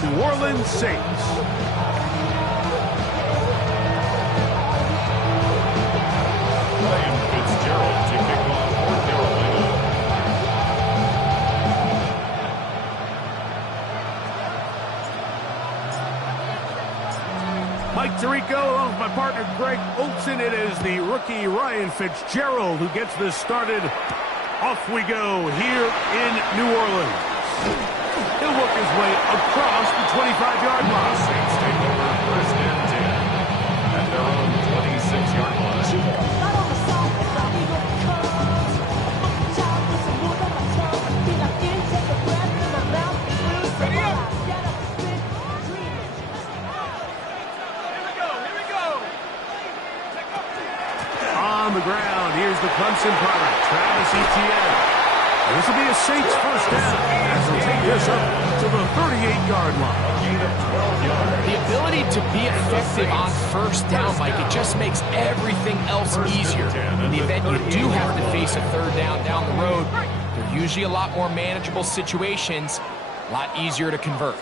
the New Orleans Saints. Mike Tirico, along with my partner Greg Olson. It is the rookie Ryan Fitzgerald who gets this started. Off we go here in New Orleans. He'll work his way across the 25-yard line. Saints take over first and 10 at their own 26-yard line. On the ground, here's the Clemson product, Travis Etienne. And this will be a Saints first down as they'll take this up to the 38-yard line. The ability to be effective on first down, Mike, it just makes everything else easier. In the event you do have to face a third down the road, they're usually a lot more manageable situations, a lot easier to convert.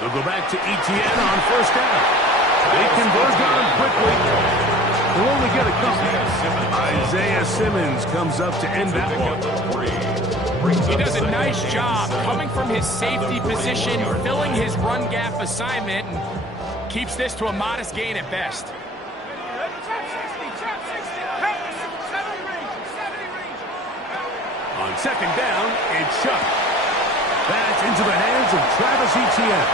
They'll go back to Etienne on first down. They convert on quickly. They'll only get a couple. Isaiah Simmons comes up to end that one. He does a nice job coming from his safety position, filling his run gap assignment, and keeps this to a modest gain at best. On second down, it's shut. That's into the hands of Travis Etienne.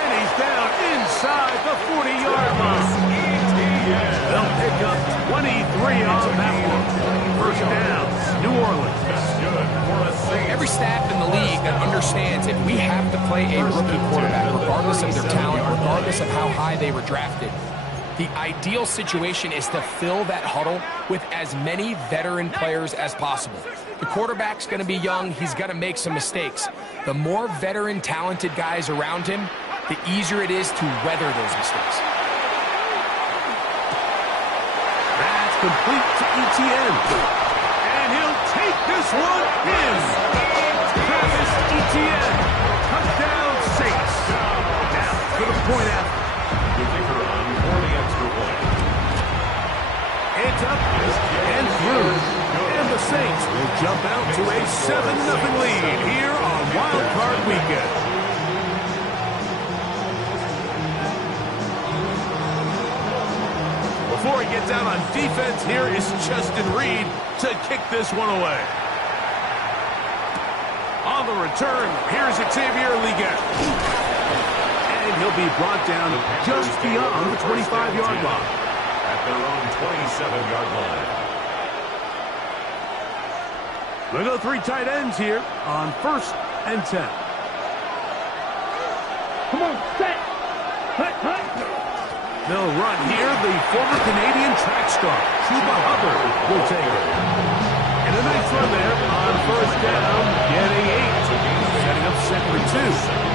And he's down inside the 40-yard line. They'll pick up 23 on that one. First down, New Orleans. Every staff in the league that understands if we have to play a rookie quarterback, regardless of their talent, regardless of how high they were drafted, the ideal situation is to fill that huddle with as many veteran players as possible. The quarterback's going to be young. He's going to make some mistakes. The more veteran, talented guys around him, the easier it is to weather those mistakes. That's complete to Etienne. And he'll take this one in. Travis Etienne. Touchdown Saints. Now to the point after. It's up and through. And the Saints will jump out to a 7-0 lead here on Wild Card Weekend. Before he gets out on defense, here is Justin Reed to kick this one away. On the return, here's Xavier Leggett. And he'll be brought down just beyond the 25-yard line. At their own 27-yard line. We'll go three tight ends here on first and 10. Come on, set. Hut. They'll run here. The former Canadian track star, Chuba Hubbard, will take it. And a nice run there on first down, getting 8. Setting up second and 2.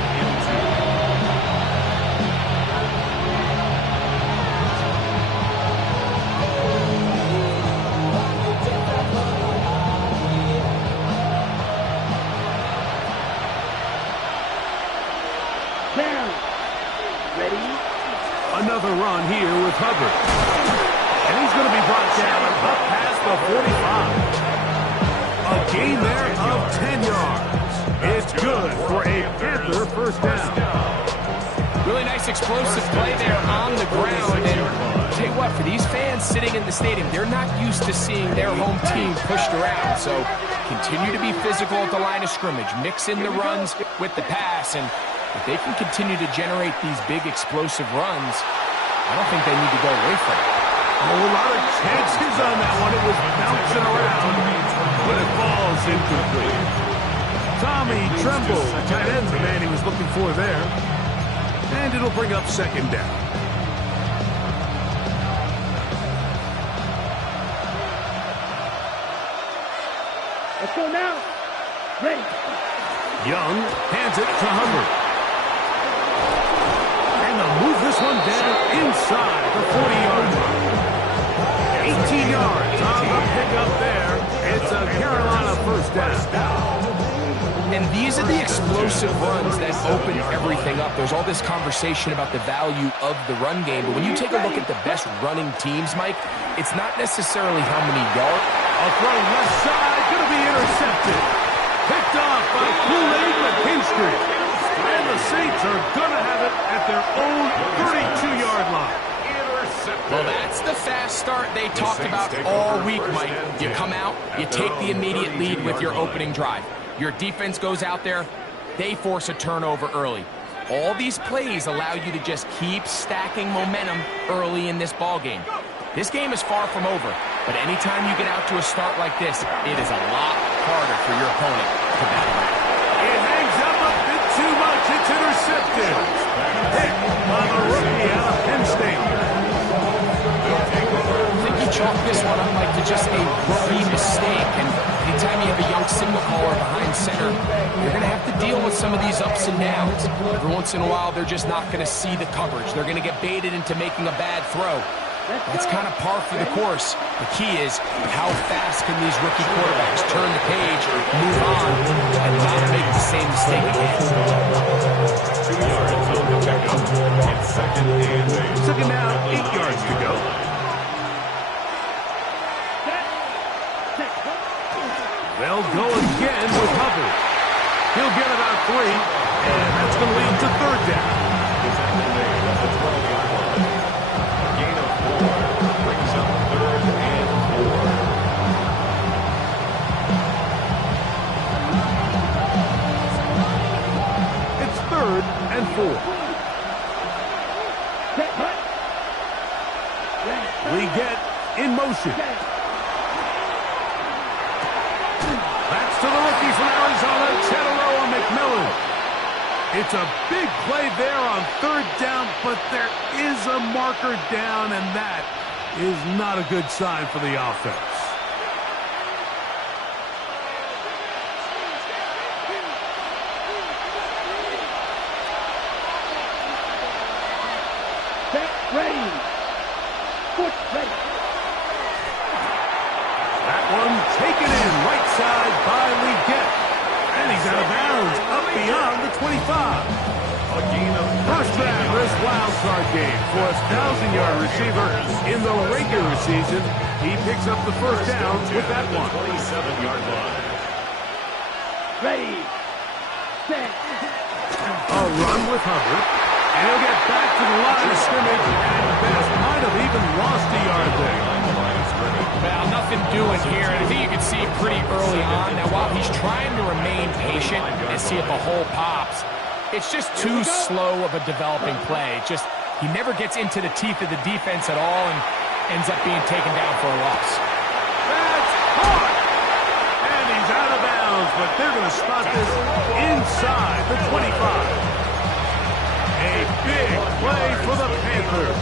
Another run here with Hubbard. And he's going to be brought down up past the 45. A gain there of 10 yards. It's good for a Panther first down. Really nice explosive play there on the ground. And I'll tell you what, for these fans sitting in the stadium, they're not used to seeing their home team pushed around. So continue to be physical at the line of scrimmage. Mix in the runs with the pass. And if they can continue to generate these big explosive runs, I don't think they need to go away from it. A lot of chances on that one. It was bouncing around, but it falls incomplete. Tommy Tremble, tight end, the man he was looking for there. And it'll bring up second down. Let's go now. Ready. Young hands it to Hubbard. And they'll move this one down inside the 40-yard line. 18 yards on the pickup there. It's a Carolina first down. And these are the explosive runs that open everything up. There's all this conversation about the value of the run game, but when you take a look at the best running teams, Mike, it's not necessarily how many yards. A throw left side, going to be intercepted. Picked off by Kool-Aid McKinstry. And the Saints are going to have it at their own 32-yard line. Well, that's the fast start they talked about all week, Mike. You come out, you take the immediate lead with your opening drive. Your defense goes out there, they force a turnover early. All these plays allow you to just keep stacking momentum early in this ball game. This game is far from over, but anytime you get out to a start like this, it is a lot harder for your opponent to battle back. It hangs up a bit too much. It's intercepted. Hit by the rookie out of Penn State. I think you chalk this one up, Mike, to just a rookie mistake. And anytime you have a young signal caller behind center, you're going to have to deal with some of these ups and downs. Every once in a while, they're just not going to see the coverage. They're going to get baited into making a bad throw. That's kind of par for the course. The key is how fast can these rookie quarterbacks turn the page, move on, and not make the same mistake again. 2 yards on the pickup. It's second and 8. Second down, 8 yards to go. They'll go again with Hubbard. He'll get about 3, and that's going to lead to third down. It's at the 12-yard line. A gain of 4 brings up third and 4. It's third and 4. We get in motion. That's to the rookie from Arizona, Chetteroa McMillan. It's a big play there on third down, but there is a marker down, and that is not a good sign for the offense. Ready. Foot ready. That one taken in right side by Leggett. And he's out of bounds up beyond the 25. A gain of First down this wild card game for a 1,000-yard receiver in the regular season. He picks up the first down with that one. 27-yard line. Ready. Set. A run with Hubbard. And he'll get back to the line of scrimmage, and Best might have even lost a yard there. Well, nothing doing here, and I think you can see pretty early on. Now, while he's trying to remain patient and see if a hole pops, it's just too slow of a developing play. He never gets into the teeth of the defense at all and ends up being taken down for a loss. That's caught! And he's out of bounds, but they're going to spot this inside the 25. A big play for the Panthers.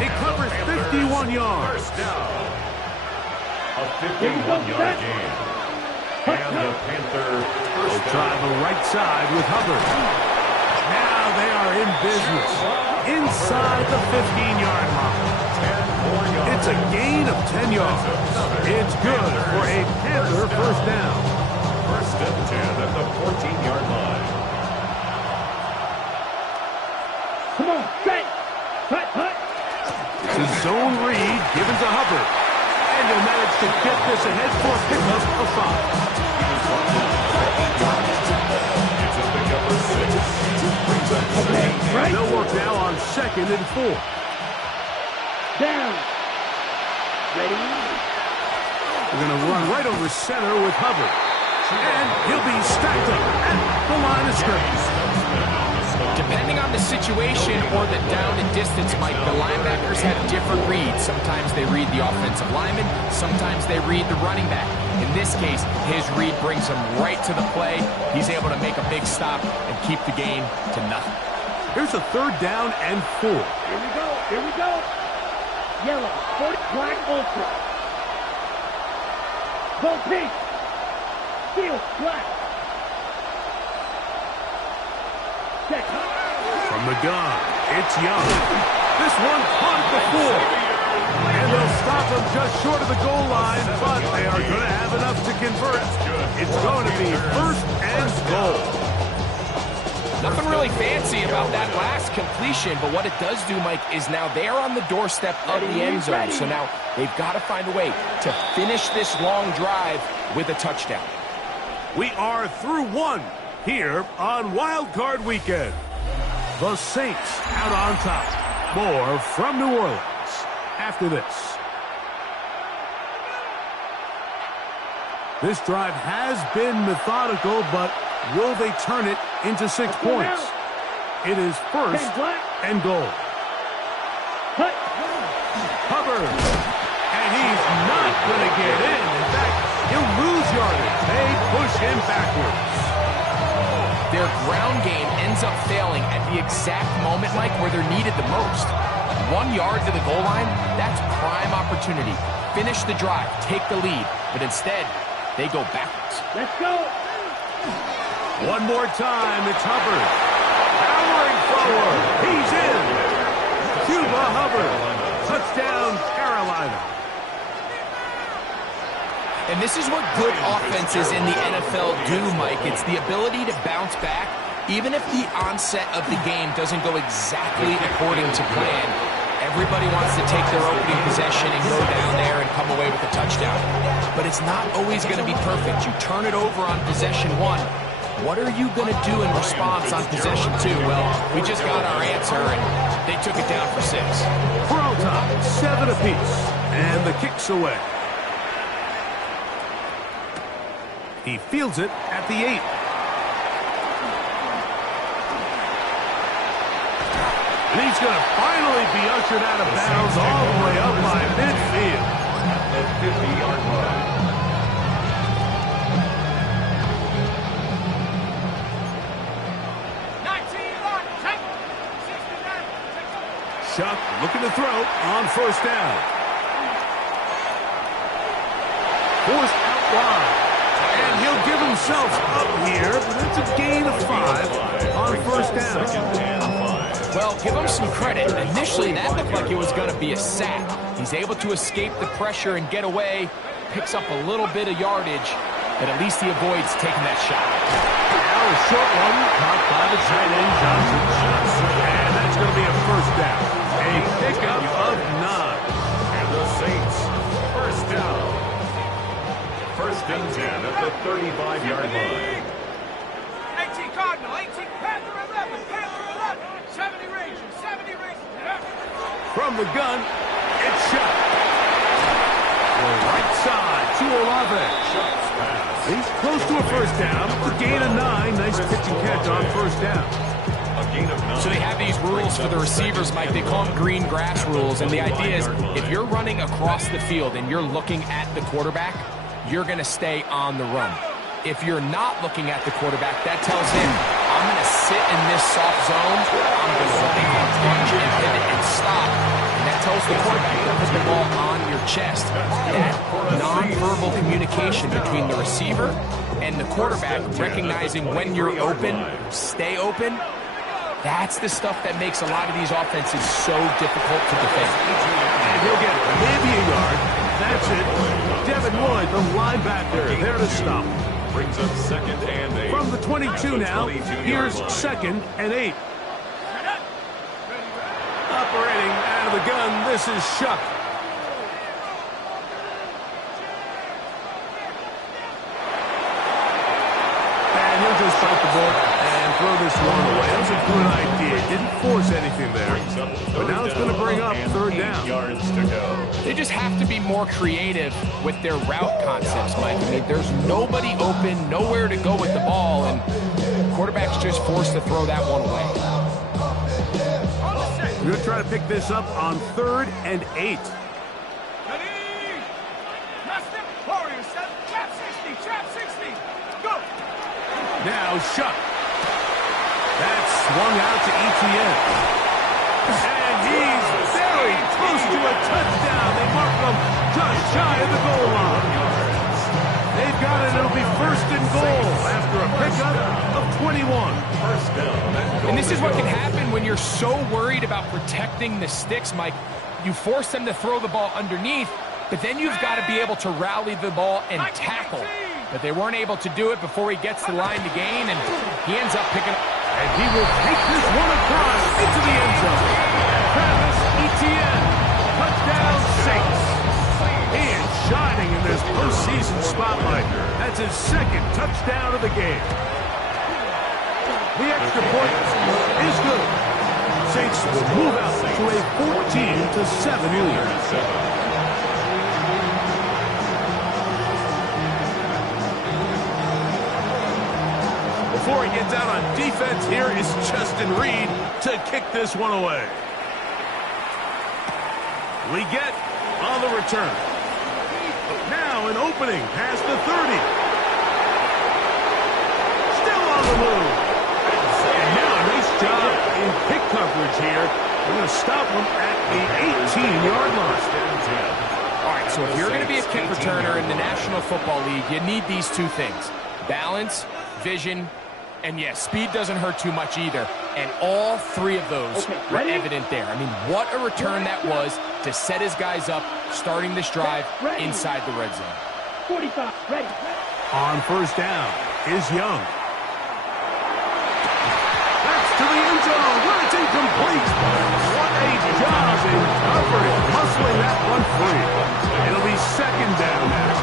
It covers 51 yards. First down. A 51-yard gain. And the Panthers Will try the right side with Hubbard. Now they are in business. Inside the 15-yard line. 10 more yards. It's a gain of 10 yards. It's good for a Panther first down. First and 10 at the 14-yard line. Come on, set. Hut, hut. It's a zone read given to Hubbard. And he'll manage to get this ahead for a pickup of 5. It's a pickup of 6. Brings up Right. They'll work now on second and 4. Down. Ready. We're going to run right over center with Hubbard. And he'll be stacked up at the line of scrimmage. Depending on the situation or the down and distance, Mike, the linebackers have different reads. Sometimes they read the offensive lineman. Sometimes they read the running back. In this case, his read brings him right to the play. He's able to make a big stop and keep the gain to nothing. Here's a third down and 4. Here we go. Here we go. Yellow. 40 black ultra. Go pink. Steel black. Check. From the gun, it's Young. This one caught at the 4. And they'll stop them just short of the goal line, but they are going to have enough to convert. It's going to be first and goal. Nothing really fancy about that last completion, but what it does do, Mike, is now they're on the doorstep of the end zone. So now they've got to find a way to finish this long drive with a touchdown. We are through one here on Wild Card Weekend. The Saints out on top. More from New Orleans after this. This drive has been methodical, but will they turn it into 6 points? It is first and goal. Hubbard. And he's not going to get in. In fact, he'll lose yardage. They push him backwards. Their ground game ends up failing at the exact moment, Mike, where they're needed the most. 1 yard to the goal line, that's prime opportunity. Finish the drive, take the lead, but instead, they go backwards. Let's go. One more time, it's Hubbard. Powering forward. He's in. Cuba Hubbard. Touchdown, Carolina. And this is what good offenses in the NFL do, Mike. It's the ability to bounce back, even if the onset of the game doesn't go exactly according to plan. Everybody wants to take their opening possession and go down there and come away with a touchdown. But it's not always going to be perfect. You turn it over on possession 1. What are you going to do in response on possession 2? Well, we just got our answer, and they took it down for 6. Throw time, 7 apiece. And the kick's away. He fields it at the 8. And he's going to finally be ushered out of bounds all the way up by midfield. At the 50-yard line. Chuck looking to throw on first down. Forced out wide. And he'll give himself up here, but it's a gain of 5 on first down. Well, give him some credit. Initially, that looked like it was going to be a sack. He's able to escape the pressure and get away, picks up a little bit of yardage, but at least he avoids taking that shot. Now a short one, caught by the tight end, Johnson. And that's going to be a first down. A pickup of 9. And the Saints, first down. First and 10 at the 35-yard line. 18 Cardinal, 18 Panther 11, Panther 11, 70 Rangers, 70 Rangers. From the gun, it's shot. The right side to Olave. He's close to a first down. It's a gain of 9. Nice pitch and catch on first down. So they have these rules for the receivers, Mike. They call them green grass rules. And the idea is if you're running across the field and you're looking at the quarterback, you're going to stay on the run. If you're not looking at the quarterback, that tells him, I'm going to sit in this soft zone. I'm going to punch and pivot and stop. And that tells the quarterback to put the ball on your chest. That nonverbal communication between the receiver and the quarterback, recognizing when you're open, stay open, that's the stuff that makes a lot of these offenses so difficult to defend. And he'll get maybe a yard. That's it. Devin Lloyd, the linebacker, there to stop. Brings up second and 8. From the 22 now, here's second and 8. Operating out of the gun, this is Shuck. And he'll just bite the ball and throw this one away. That was a good idea. Didn't force anything there. But now it's going to bring up third down. Yards to go. They just have to be more creative with their route concepts, Mike. I mean, there's nobody open, nowhere to go with the ball, and quarterback's just forced to throw that one away. We're going to try to pick this up on 3rd and 8. Now Shuck. That's swung out to ETN. And he's very close to a touchdown. They mark him just shy of the goal line. They've got it. It'll be first and goal after a pickup of 21. And this is what can happen when you're so worried about protecting the sticks, Mike. You force them to throw the ball underneath, but then you've got to be able to rally the ball and tackle. But they weren't able to do it before he gets the line to gain, and he ends up picking up. And he will take this one across into the end zone. Travis Etienne, touchdown Saints. He is shining in this postseason spotlight. That's his second touchdown of the game. The extra point is good. Saints will move out to a 14-7 lead. Before he gets out on defense, here is Justin Reed to kick this one away. Leggett on the return. Now an opening past the 30. Still on the move. And now a nice job in pick coverage here. We're going to stop him at the 18-yard line. All right, so if you're going to be a kick returner in the National Football League, you need these two things: balance, vision, and yes, speed doesn't hurt too much either. And all three of those were evident there. I mean, what a return that was to set his guys up, starting this drive inside the red zone. 45, ready. On first down is Young. That's to the end zone, where it's incomplete. What a job in coverage, muscling that one free. It'll be second down now.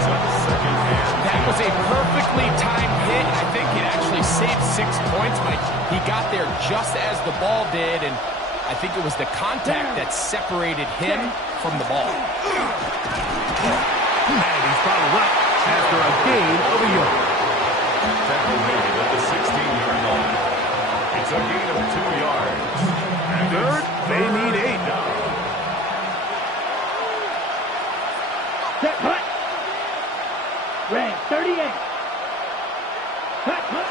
That was a perfectly timed hit. I think it actually saved 6 points, Mike. He got there just as the ball did, and I think it was the contact that separated him from the ball. And he's followed up after a gain of a yard. Tackle made at the 16-yard line. It's a gain of 2 yards. And Third, they need 8. Set, hut. Red, 38. Hut, hut.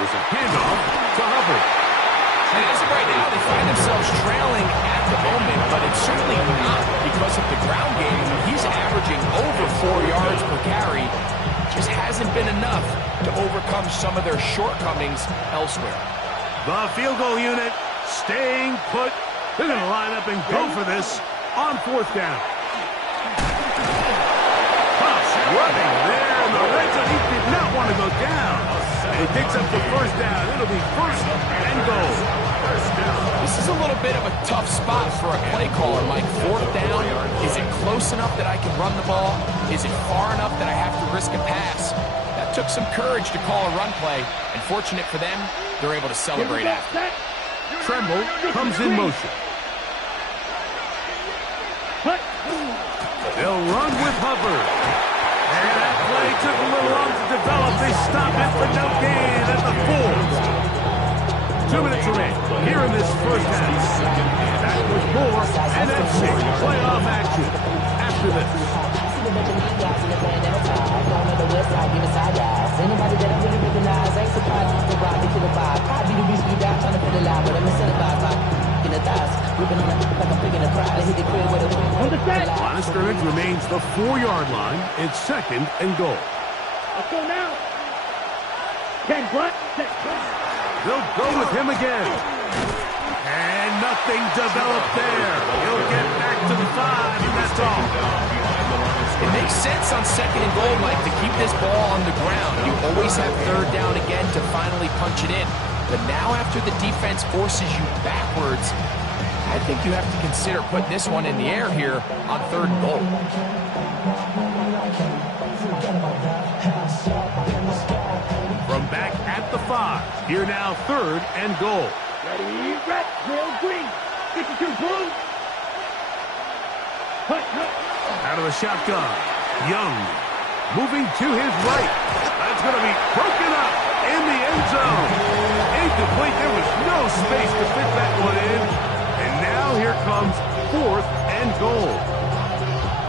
There's a handoff to Hubbard. And as of right now, they find themselves trailing at the moment, but it's certainly not because of the ground game. He's averaging over 4 yards per carry. Just hasn't been enough to overcome some of their shortcomings elsewhere. The field goal unit staying put. They're going to line up and go for this on fourth down. Puss running there in the red zone. He did not want to go down. And he picks up the first down. It'll be first and goal. This is a little bit of a tough spot for a play caller, Mike. Fourth down, is it close enough that I can run the ball? Is it far enough that I have to risk a pass? That took some courage to call a run play, and fortunate for them, they're able to celebrate after. Tremble comes in motion. Hut. They'll run with Hubbard. And that play took a little long to develop. They stop it for no gain at the 4. 2 minutes remain here in this first half. That was more NFC playoff action after this. Line of scrimmage remains the 4-yard line. It's second and goal. Let's go now. 10 front, set. They'll go with him again. And nothing developed there. He'll get back to the 5, and that's all. It makes sense on second and goal, Mike, to keep this ball on the ground. You always have third down again to finally punch it in. But now after the defense forces you backwards, I think you have to consider putting this one in the air here on third and goal. From back at the 5, here now third and goal. Ready, red, drill, green. 52 blue. Hut, hut. Out of the shotgun, Young moving to his right. That's going to be broken up in the end zone. Incomplete. There was no space to fit that one in. And now here comes fourth and goal.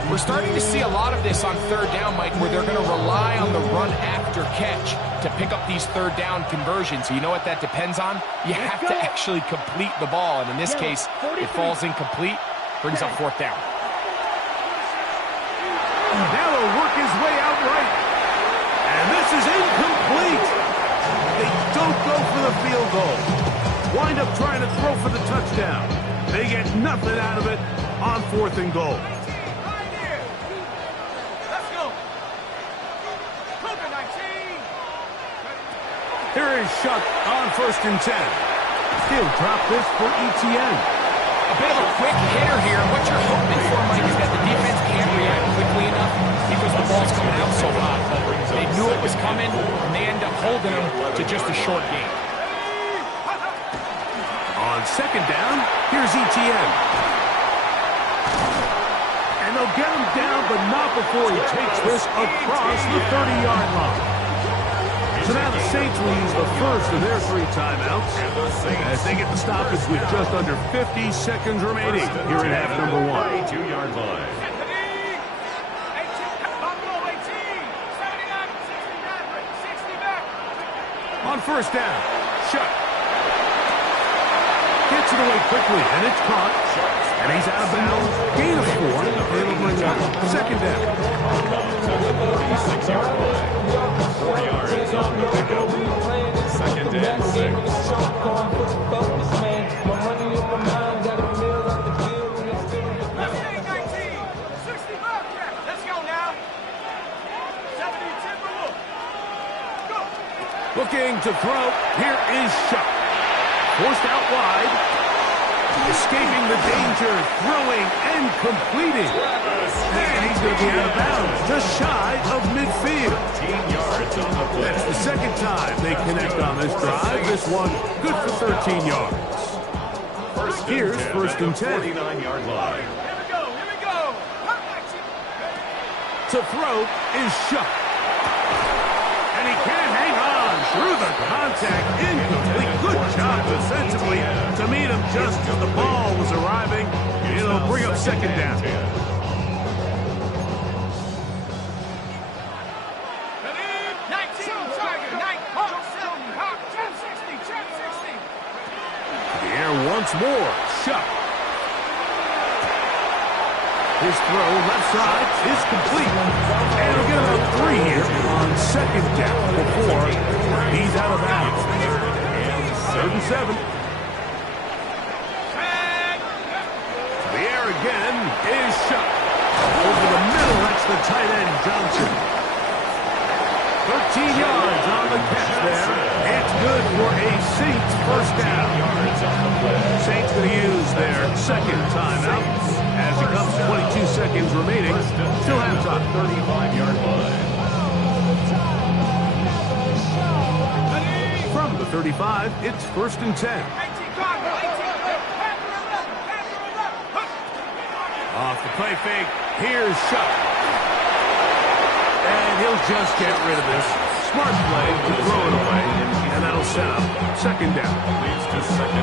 We're starting to see a lot of this on third down, Mike, where they're going to rely on the run after catch to pick up these third down conversions. So you know what that depends on? You have to actually complete the ball. And in this case, it falls incomplete, brings up fourth down. Now he'll work his way out right. And this is incomplete. They don't go for the field goal. Wind up trying to throw for the touchdown. They get nothing out of it on 4th and goal. Here is Shuck on 1st and 10. He'll drop this for ETN. A bit of a quick hitter here. What you're hoping for, Mike, is that the defense can't react quickly enough because the ball's coming out so hot. But they knew it was coming, and they end up holding them to just a short game. On 2nd down, here's ETN. And they'll get him down, but not before he takes this across the 30-yard line. So now the Saints will use the first of their 3 timeouts as they get the stoppage with just under 50 seconds remaining here in half number 1. 2-yard line. On 1st down, Shuck. Gets it away quickly, and it's caught. And he's out of bounds. Gain of 4. It'll bring up 2nd down. 46-yard line. 4 yards on the pickup. 2nd and 6. Looking to throw. Here is Shuck. Forced out wide. Escaping the danger. Throwing and completing. And he's going to be out of bounds. Just shy of midfield. 13 yards on the play. That's the 2nd time they connect on this drive. This one good for 13 yards. Here's 1st and 10. 49-yard line. To throw is Shuck. And he can't hang on through the contact. Incomplete. Good job defensively to meet him just as the ball was arriving. It'll bring up 2nd down. The air once more. Shuck. His throw left side is complete. And he'll get about 3 here on 2nd down before he's out of bounds. 3rd and 7. The air again is Shuck. Over the middle, that's the tight end, Johnson. 13 yards on the catch there. It's good for a Saints 1st down. Saints going to use their 2nd timeout as it comes 22 seconds remaining. Still halftime. 35-yard line. From the 35, it's 1st and 10. Off the play fake, here's Shuck. And he'll just get rid of this. Smart play to throw it away, and that'll set up 2nd down.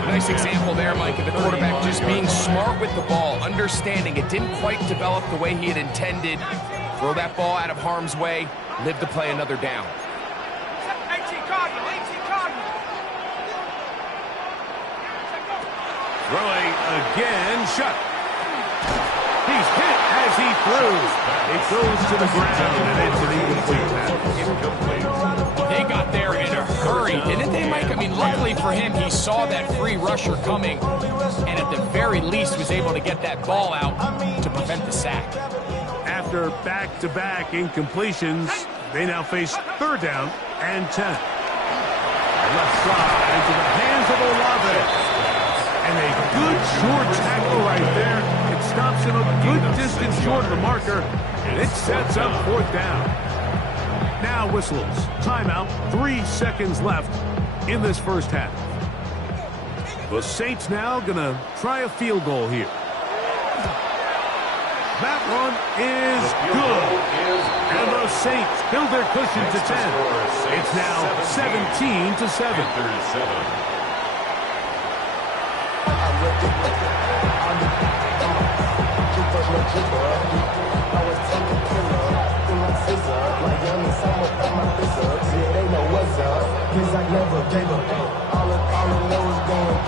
Nice example there, Mike, of the quarterback just being smart with the ball, understanding it didn't quite develop the way he had intended. Throw that ball out of harm's way, live to play another down. Throwing again, Shuck. He's hit as he throws. It goes to the ground, and it's an incomplete pass. They got there in a hurry, didn't they, Mike? I mean, luckily for him, he saw that free rusher coming, and at the very least was able to get that ball out to prevent the sack. After back-to-back incompletions, they now face 3rd down and 10. Left side into the hands of Olave. And a good short tackle right there. It stops him a good distance short of the marker, and it sets up 4th down. Now whistles. Timeout. 3 seconds left in this 1st half. The Saints now going to try a field goal here. That one is good. And the Saints build their cushion to 10. It's now 17-7.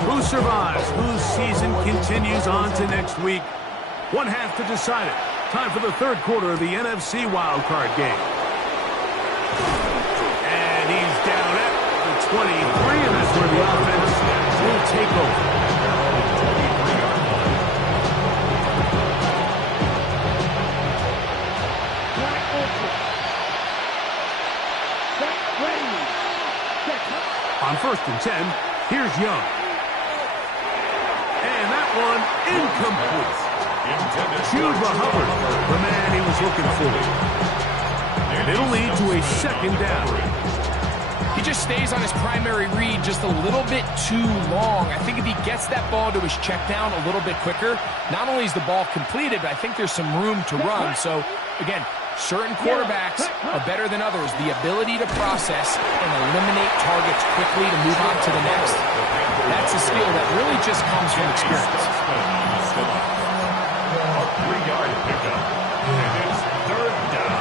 Who survives? Whose season continues on to next week? One half to decide it. Time for the 3rd quarter of the NFC wildcard game. And he's down at the 23, and that's where the offense will take over. first and 10. Here's Young. And that one incomplete. Chuba Hubbard, the man he was looking for. And it'll lead to a second down. He just stays on his primary read just a little bit too long. I think if he gets that ball to his check down a little bit quicker, not only is the ball completed, but I think there's some room to run. So, again, certain quarterbacks are better than others. The ability to process and eliminate targets quickly to move on to the next. That's a skill that really just comes from experience. A 3-yard pickup. And it's third down.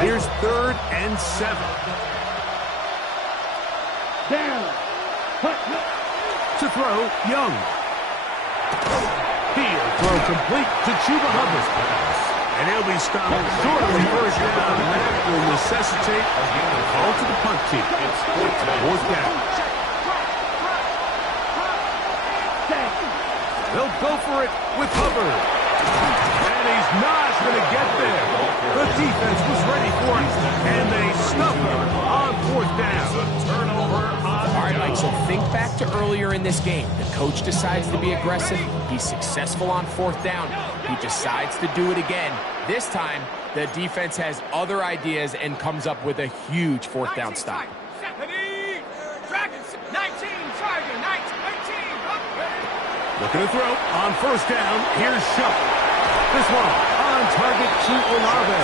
Here's 3rd and 7. Down. To throw, Young. He'll throw complete to Chuba Hubbard. And he'll be stopped short of the first down, and that will necessitate a call to the punt team. It's 4th down. They'll go for it with Hubbard. And he's not going to get there. The defense was ready for it, and they snuff him on 4th down. Turnover on All right, Mike, so think back to earlier in this game. The coach decides to be aggressive. He's successful on 4th down. He decides to do it again. This time, the defense has other ideas and comes up with a huge 4th down stop. Dragons, 19, Tiger, 19, 18, up. Looking to throw on 1st down. Here's Shuck. This one on target to Olave.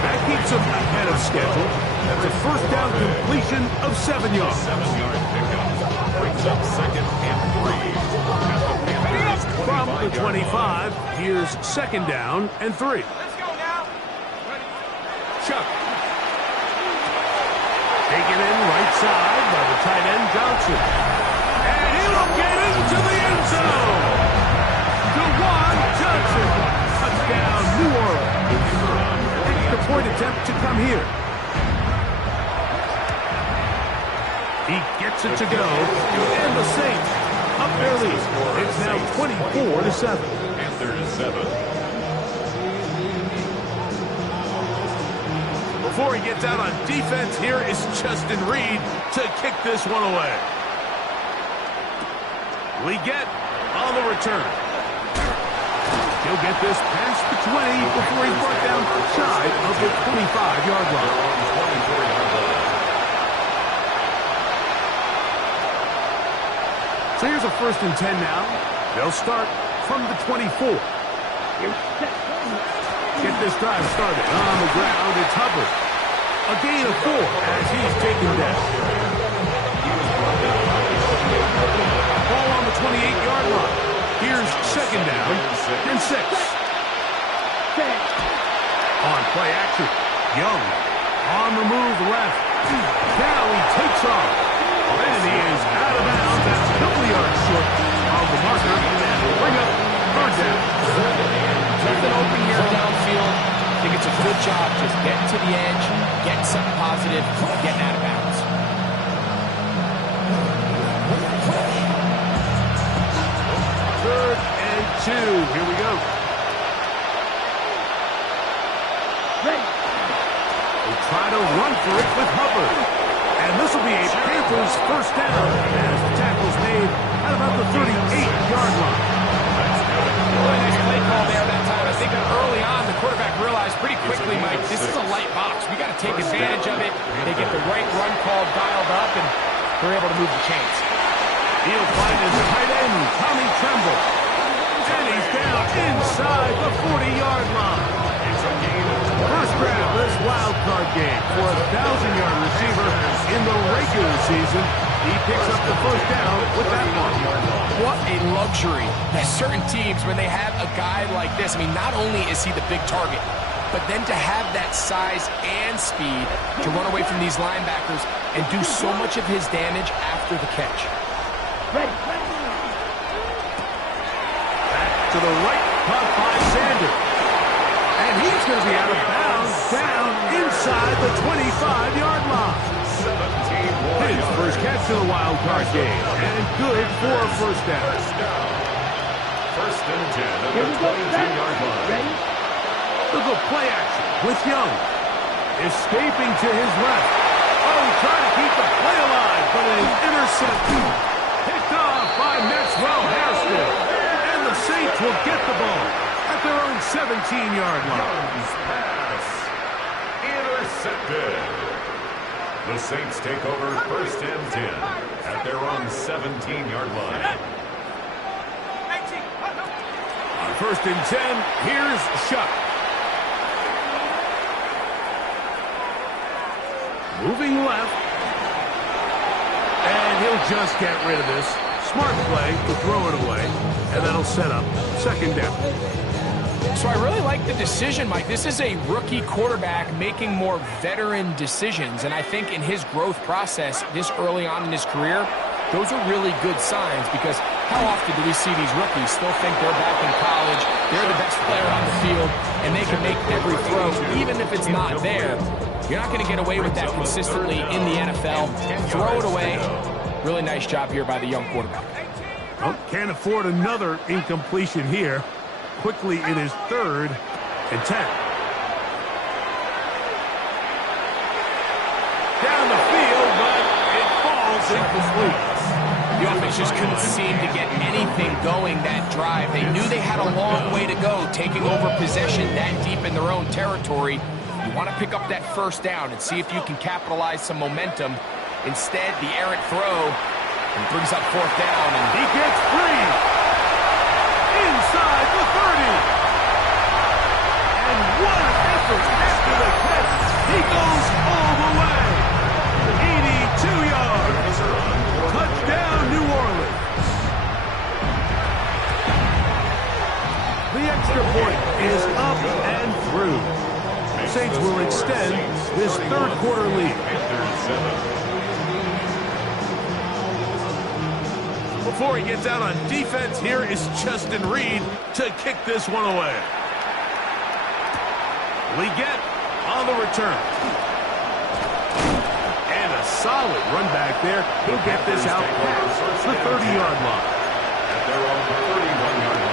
That keeps him ahead of schedule. That's a 1st down completion of 7 yards. 7-yard pickup. Brings up 2nd and 3. From the 25, here's 2nd down and 3. Let's go now. Ready. Chuck. Taken in right side by the tight end Johnson. And he'll get into the end zone. DeJuan Johnson. Touchdown, New Orleans. Extra point attempt to come here. He gets it to go. And the Saints up their lead. It's now 24-7. Panthers 7. Before he gets out on defense, here is Justin Reed to kick this one away. Leggett on the return. He'll get this past the 20 before he's brought down shy of the 25-yard line. So here's a 1st and 10 now. They'll start from the 24. Get this drive started. On the ground, it's Hubbard. A gain of 4 as he's taken down. Ball on the 28-yard line. Here's 2nd down and 6. On play action, Young on the move left. Now he takes off. And he is out of bounds. That's a couple yards short of the marker. And will bring up 3rd down. Nothing open here downfield. I think it's a good job just getting to the edge, getting something positive, getting out of bounds. 3rd and 2. Here we go. They try to run for it with Hubbard. And this will be a Panthers 1st down as the tackle's made at about the 38-yard line. Really nice play call there that time. I think early on, the quarterback realized pretty quickly, Mike, this is a light box. We got to take advantage of it. They get the right run call dialed up, and they're able to move the chains. He'll find his tight end, Tommy Tremble. And he's down inside the 40-yard line. First grab of this wild card game for a 1,000-yard receiver in the regular season. He picks up the 1st down with that one. What a luxury that certain teams, when they have a guy like this, I mean, not only is he the big target, but then to have that size and speed to run away from these linebackers and do so much of his damage after the catch. Back to the right, caught by Sanders. And he's going to be out of bounds down inside the 25-yard line. His first catch of the wild card game. And good for a 1st down. 1st and 10 at the 22-yard line. little play action with Young. Escaping to his left. Oh, trying to keep the play alive, but it is intercepted. Picked off by Maxwell Hairston. And the Saints will get the ball at their own 17-yard line. Young's pass. Intercepted. The Saints take over 1st and 10 at their own 17-yard line. On 1st and 10, here's Shuck. Moving left. And he'll just get rid of this. Smart play to throw it away. And that'll set up 2nd down. So I really like the decision, Mike. This is a rookie quarterback making more veteran decisions. And I think in his growth process this early on in his career, those are really good signs, because how often do we see these rookies still think they're back in college, they're the best player on the field, and they can make every throw, even if it's not there. You're not going to get away with that consistently in the NFL. Throw it away. Really nice job here by the young quarterback. Oh, can't afford another incompletion here. Quickly, it is 3rd and 10. Down the field, but it falls incomplete. The offense just couldn't seem to get anything going that drive. They knew they had a long way to go, taking over possession that deep in their own territory. You want to pick up that 1st down and see if you can capitalize some momentum. Instead, the errant throw and brings up 4th down. And he gets free. Inside the 30. And what an effort after the catch. He goes all the way. 82 yards. Touchdown, New Orleans. The extra point is up and through. Saints will extend this 3rd quarter lead. Before he gets out on defense, here is Justin Reed to kick this one away. Leggett on the return. And a solid run back there. He'll get this out past the 30-yard line. At their own 31-yard line.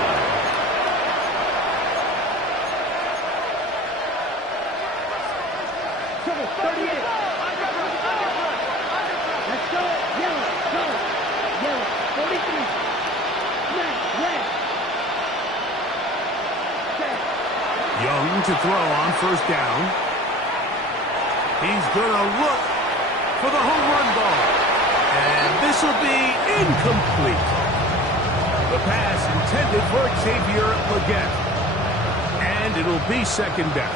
Let's go. Yellow. Go. Yellow. 43. Red. Set. Young to throw on 1st down. He's going to look for the home run ball. And this will be incomplete. The pass intended for Xavier Leggett. And it'll be 2nd down.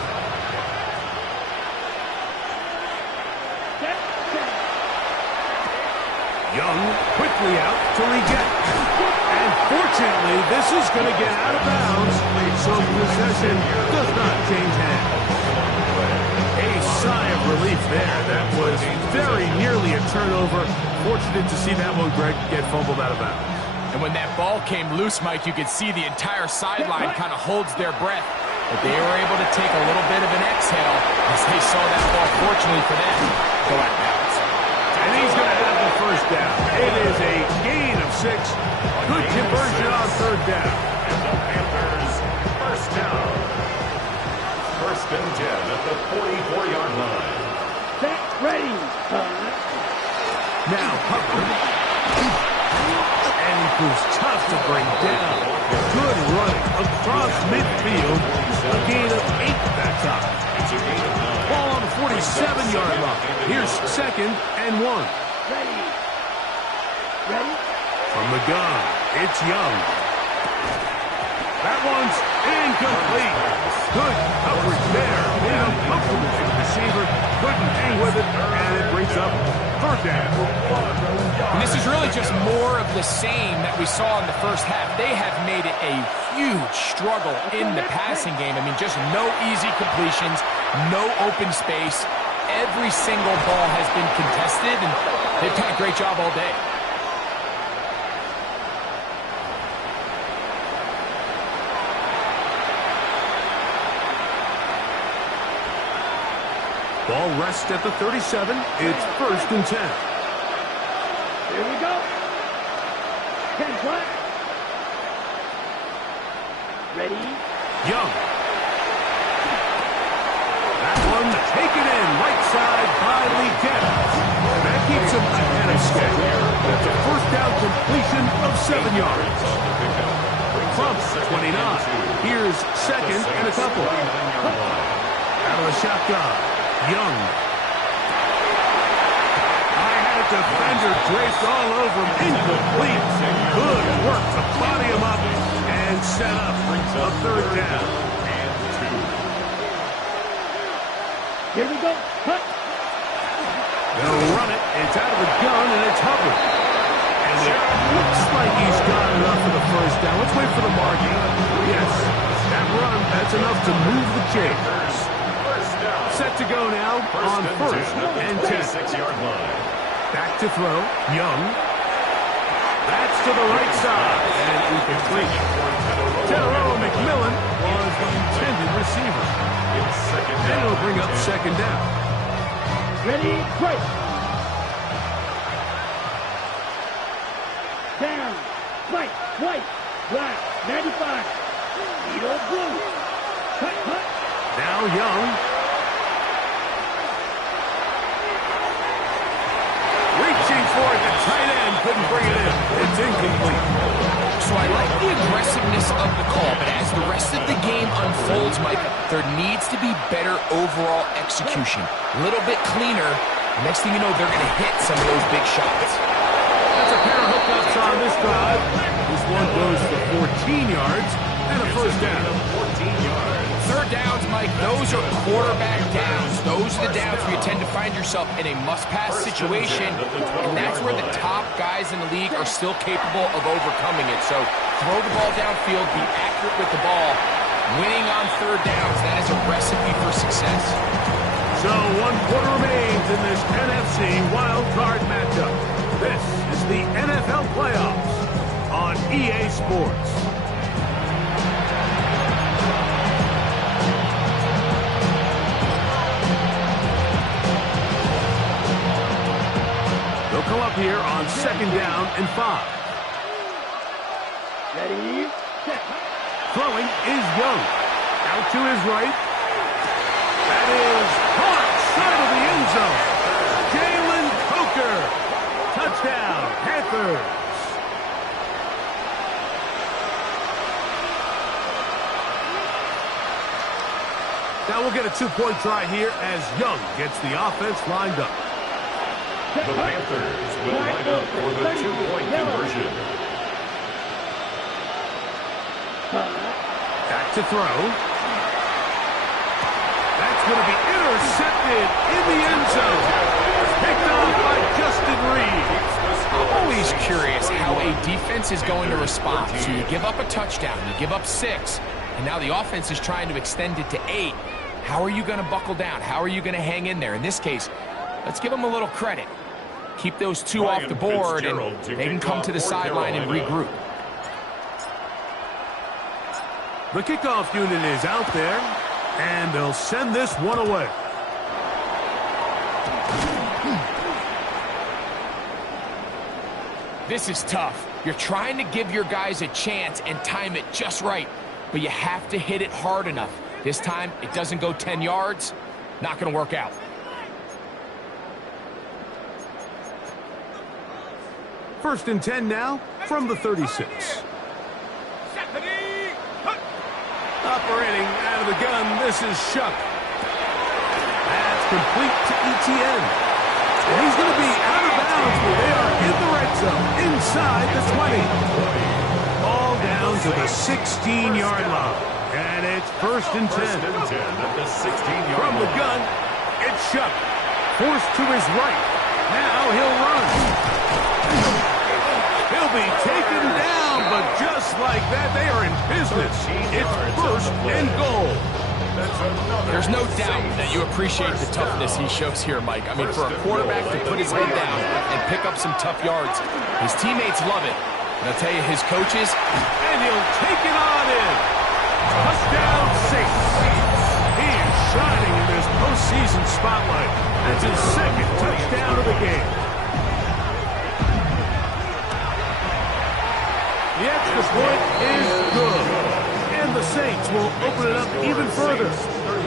Young quickly out to Leggett. And fortunately, this is going to get out of bounds, so possession does not change hands. A sigh of relief there. That was very nearly a turnover. Fortunate to see that one, Greg, get fumbled out of bounds. And when that ball came loose, Mike, you could see the entire sideline kind of holds their breath. But they were able to take a little bit of an exhale as they saw that ball, fortunately for them, go out of bounds. And he's going to have the 1st down. It is a gain of 6. Good conversion on 3rd down. And the Panthers 1st down. 1st and 10 at the 44-yard line. Set. Ready. Now Hubbard. And he proves tough to bring down. Good running across midfield. A gain of 8 that time. It's a gain of 9. Ball on the 47-yard line. Here's 2nd and 1. Ready. Ready. From the gun, it's Young. That one's incomplete. Good coverage there. Made him comfortable for the receiver. Couldn't hang with it, and it brings up 3rd down. And this is really just more of the same that we saw in the 1st half. They have made it a huge struggle in the passing game. I mean, just no easy completions, no open space. Every single ball has been contested, and they've done a great job all day. Ball rests at the 37. It's 1st and 10. Here we go. 10 flat. Ready. Young. schedule. That's a first down completion of 7 yards. From 29. Here's second and a couple. Out of the shotgun. Young. I had a defender draped all over him. Incomplete. Good work to body him up and set up a third down. Here we go. Cut. They'll run it. It's out of the gun, and it's Hubbard. And it looks like he's got enough for the first down. Let's wait for the marking. Yes, that run, that's enough to move the chains. Set to go now on first and 10. 6-yard line. Back to throw. Young. That's to the right side. And incomplete. Terrell McMillan was the intended receiver. And it'll bring up second down. Ready, break. Down, fight, white, black, 95. Needle blue. Cut, cut. Now Young. Reaching for it, the tight end couldn't bring it in. It's incomplete. So I like the aggressiveness of the call, but as the rest of the game unfolds, Mike, there needs to be better overall execution. A little bit cleaner. Next thing you know, they're going to hit some of those big shots. That's a pair of hookups on this drive. This one goes for 14 yards and a first down. 14 yards. Third downs, Mike, those are quarterback downs. Those are the downs where you tend to find yourself in a must-pass situation, and that's where the top guys in the league are still capable of overcoming it. So throw the ball downfield, be accurate with the ball. Winning on third downs, that is a recipe for success. So 1 quarter remains in this NFC wild card matchup. This is the NFL playoffs on EA Sports. They'll come up here on second down and 5. Ready, set. Throwing is Young. Out to his right. That is caught side of the end zone. Jalen Coker. Touchdown, Panthers. Now we'll get a 2-point try here as Young gets the offense lined up. The Panthers will line up for the 2-point conversion. Back to throw. That's going to be intercepted in the end zone. Picked off by Justin Reed. I'm always curious how a defense is going to respond. So you give up a touchdown, you give up 6, and now the offense is trying to extend it to 8. How are you going to buckle down? How are you going to hang in there? In this case, let's give them a little credit. Keep those 2 off the board, and they can come to the sideline and regroup. The kickoff unit is out there, and they'll send this one away. This is tough. You're trying to give your guys a chance and time it just right, but you have to hit it hard enough. This time, it doesn't go 10 yards. Not going to work out. First and 10 now from the 36. Operating out of the gun, this is Shuck. That's complete to ETN. And he's going to be out of bounds, but they are in the red zone, inside the 20. Ball down to the 16-yard line. And it's first and 10. At the 16-yard From the gun, it's Shuck. Forced to his right. Now he'll run. He'll be taken down, but just like that, they are in business. It's first and goal. There's no doubt that you appreciate the toughness he shows here, Mike. I mean, for a quarterback to put his head down and pick up some tough yards, his teammates love it. And I'll tell you, his coaches... And he'll take it on in. Touchdown, Saints. He is shining in this postseason spotlight. That's his second touchdown of the game. The extra point is good. And the Saints will open it up even further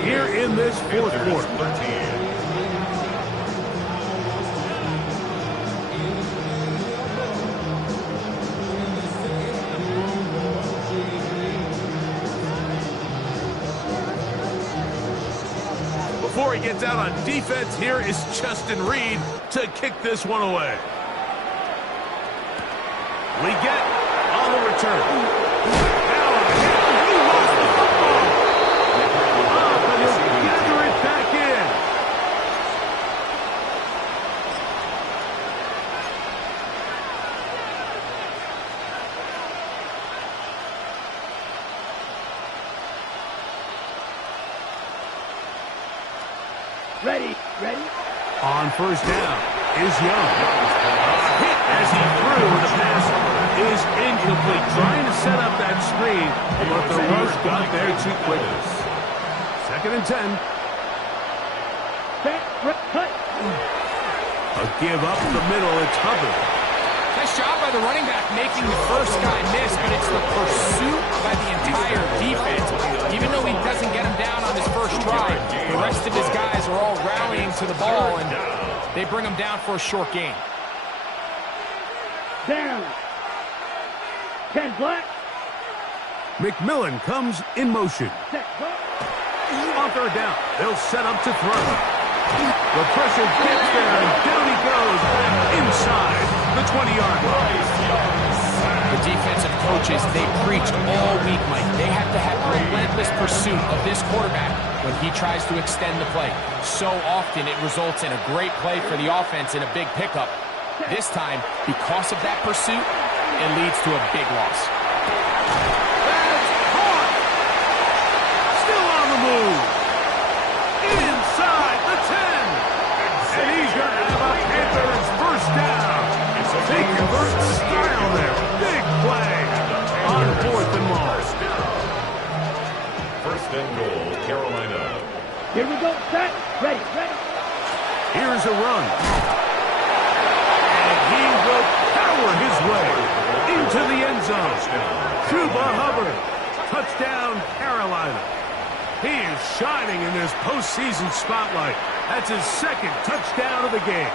here in this fourth quarter. Before he gets out on defense, here is Justin Reed to kick this one away. We get on the return. Now a hit. He lost the football. But he'll gather it back in. Ready. On first down is Young. Hit as he threw. The pass is incomplete. Trying to set up that screen, but the rush got there too quickly. 2nd and 10. A give up the middle. It's Hubbard. Nice job by the running back making the first guy miss, but it's the pursuit by the entire defense. Even though he doesn't get him down on his first try, the rest of his guys are all rallying to the ball, and they bring him down for a short gain. Down. 10 black. McMillan comes in motion. Set. On third down, they'll set up to throw. The pressure gets there, and down he goes inside the 20-yard line. The defensive coaches, they preached all week, Mike. They have to have relentless pursuit of this quarterback when he tries to extend the play. So often it results in a great play for the offense and a big pickup. This time, because of that pursuit, it leads to a big loss. That's caught. Still on the move. Inside the 10. And he's going to have a Panthers first down. They convert style there. Big play on 4th and long. First and goal, Carolina. Here we go. Set. Ready. Here's a run. And he will power his way into the end zone. Chuba Hubbard. Touchdown, Carolina. He is shining in this postseason spotlight. That's his 2nd touchdown of the game.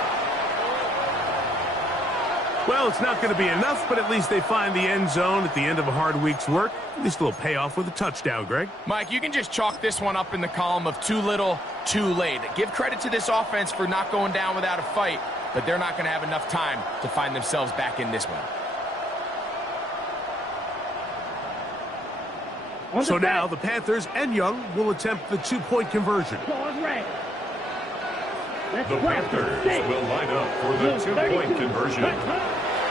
Well, it's not going to be enough, but at least they find the end zone at the end of a hard week's work. At least a little payoff with a touchdown, Greg. Mike, you can just chalk this one up in the column of too little, too late. Give credit to this offense for not going down without a fight, but they're not going to have enough time to find themselves back in this one. So now the Panthers and Young will attempt the 2-point conversion. The Panthers will line up for the 2-point conversion.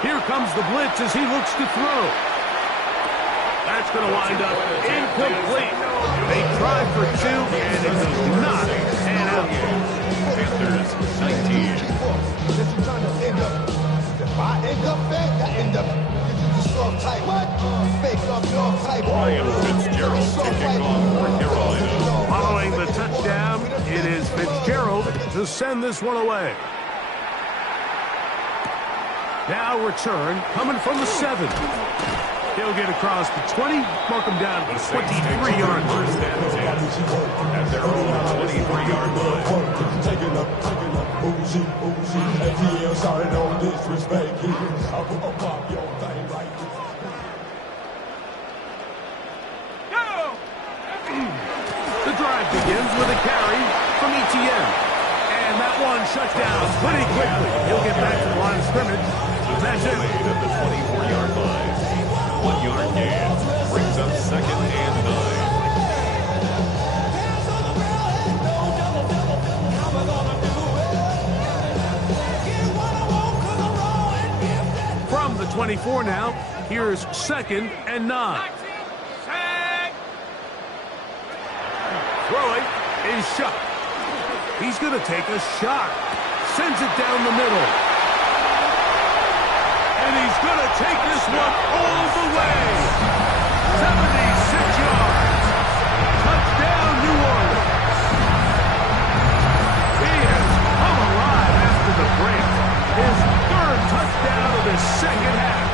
Here comes the blitz as he looks to throw. That's going to wind up incomplete. They tried for 2, and it does not pan out. Panthers 19. Ryan Fitzgerald kicking off for Carolina. Following the touchdown, it is Fitzgerald to send this one away. Now return coming from the 7. He'll get across the 20, mark him down to the 23-yard line. First and 10 at their own 23-yard line. Taking up, bougie. FTL started on disrespect. I'll pop your thing right. The drive begins with a carry from ETN. And that one shut down pretty quickly. He'll get back to the line of scrimmage. That's it. At the 24-yard line. 1-yard gain brings up 2nd and 9. From the 24 now, here's 2nd and 9. Throwing is shot. He's going to take a shot. Sends it down the middle. And he's going to take this one all the way. 76 yards. Touchdown, New Orleans. He has come alive after the break. His 3rd touchdown of the 2nd half.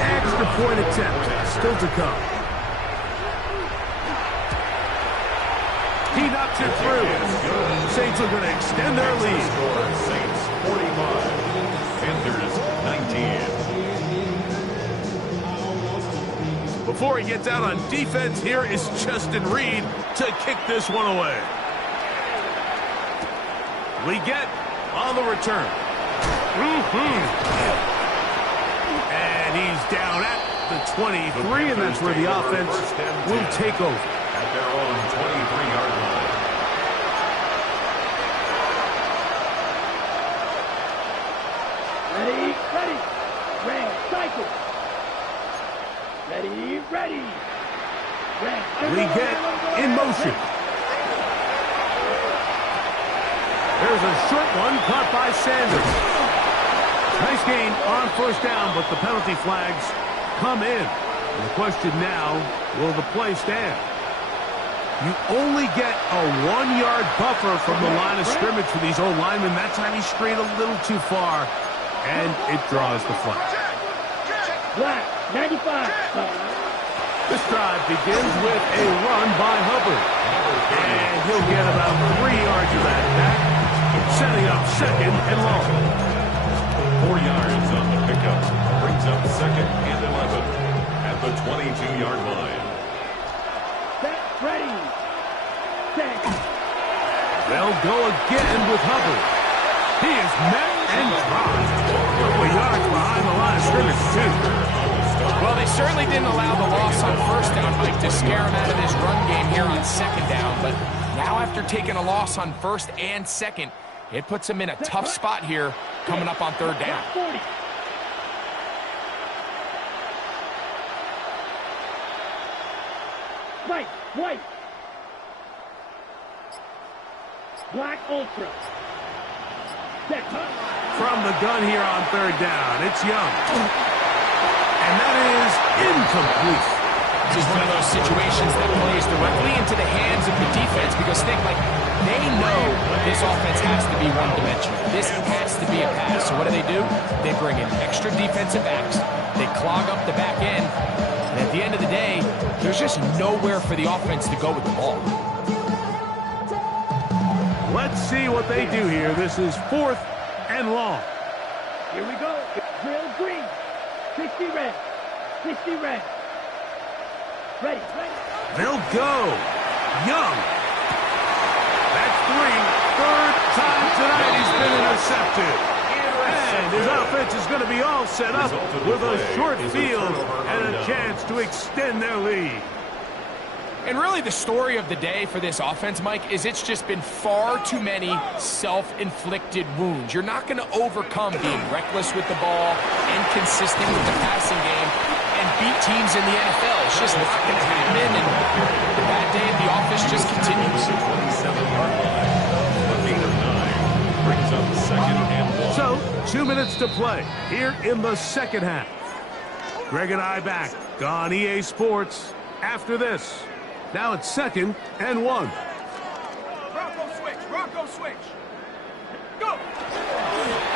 Extra point attempt still to come. He knocks it through. Saints are going to extend their lead. Saints 45, Panthers 19. Before he gets out on defense, here is Justin Reed to kick this one away. we get on the return. And he's down at the 23, and that's where the offense will take over. At their own 23-yard line. Ready, ready. Ram, cycle. Ready, ready. Ram. We get in motion. There's a short one caught by Sanders. Nice gain on first down, but the penalty flags come in. And the question now, will the play stand? You only get a 1-yard buffer from the line of scrimmage for these old linemen. That time he strayed a little too far, and it draws the flag. Black, 95. This drive begins with a run by Hubbard. And he'll get about 3 yards of that back, setting up second and long. 4 yards on the pickup. Brings up second and 11 at the 22-yard line. Set, ready. Set. They'll go again with Hubbard. He is met and dropped. A couple of yards behind the line of scrimmage, too. Well, they certainly didn't allow the loss on first down, Mike, to scare him out of this run game here on second down. But now after taking a loss on first and second, it puts him in a tough spot here coming up on third down. 40. White, white. Black Ultra. Set. From the gun here on third down, it's Young. And that is incomplete. This is one of those situations that plays directly into the hands of the defense because they know this offense has to be one-dimensional. This has to be a pass. So what do? They bring in extra defensive backs. They clog up the back end. And at the end of the day, there's just nowhere for the offense to go with the ball. Let's see what they do here. This is 4th and long. Here we go. Drill green. 60 red. 60 red. Ready, ready. They'll go. Young. That's 3. Third time tonight he's been intercepted. And his offense is going to be all set up with a short field and a chance to extend their lead. And really the story of the day for this offense, Mike, is it's just been far too many self-inflicted wounds. You're not going to overcome being reckless with the ball, inconsistent with the passing game, and beat teams in the NFL. It's just not going to happen, and the bad day at the office just continues. 27-yard line. The gain of 9 brings up second and 1. So, 2 minutes to play here in the second half. Greg and I back on EA Sports after this. Now it's 2nd and 1. Bronco switch. Bronco switch. Go.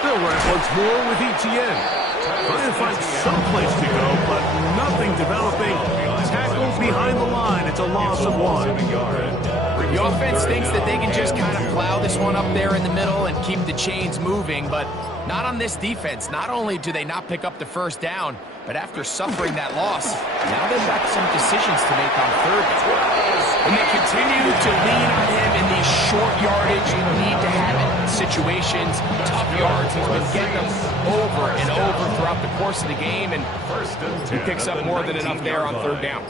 They'll run it once more with ETN. Trying to find some place to go, but nothing developing. Tackles behind the line. It's a loss of 1. The offense thinks that they can just kind of plow this one up there in the middle and keep the chains moving, but not on this defense. Not only do they not pick up the first down, but after suffering that loss, now they've got some decisions to make on third down. And they continue to lean on him in these short yardage, need to have it situations, tough yards. He's been getting them over and over throughout the course of the game, and he picks up more than enough there on third down.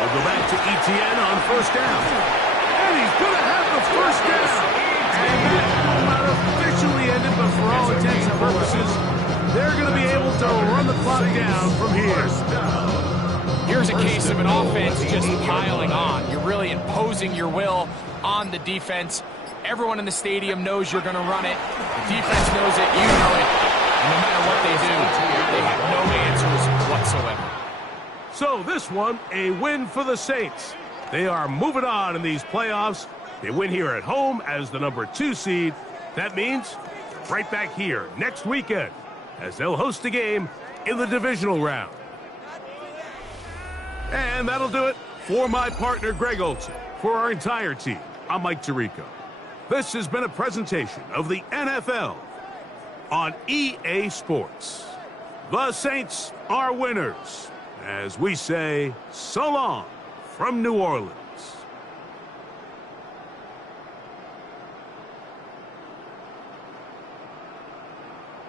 We'll go back to ETN on first down. And he's going to have the first down. And that will not officially end it, but for all intents and purposes, they're going to be able to run the clock down from here. Here's a case of an offense just piling on. You're really imposing your will on the defense. Everyone in the stadium knows you're going to run it. The defense knows it. You know it. And no matter what they do, they have no answers whatsoever. So this one, a win for the Saints. They are moving on in these playoffs. They win here at home as the number 2 seed. That means right back here next weekend as they'll host a game in the divisional round. And that'll do it for my partner, Greg Olson. For our entire team, I'm Mike Tirico. This has been a presentation of the NFL on EA Sports. The Saints are winners, as we say so long from New Orleans.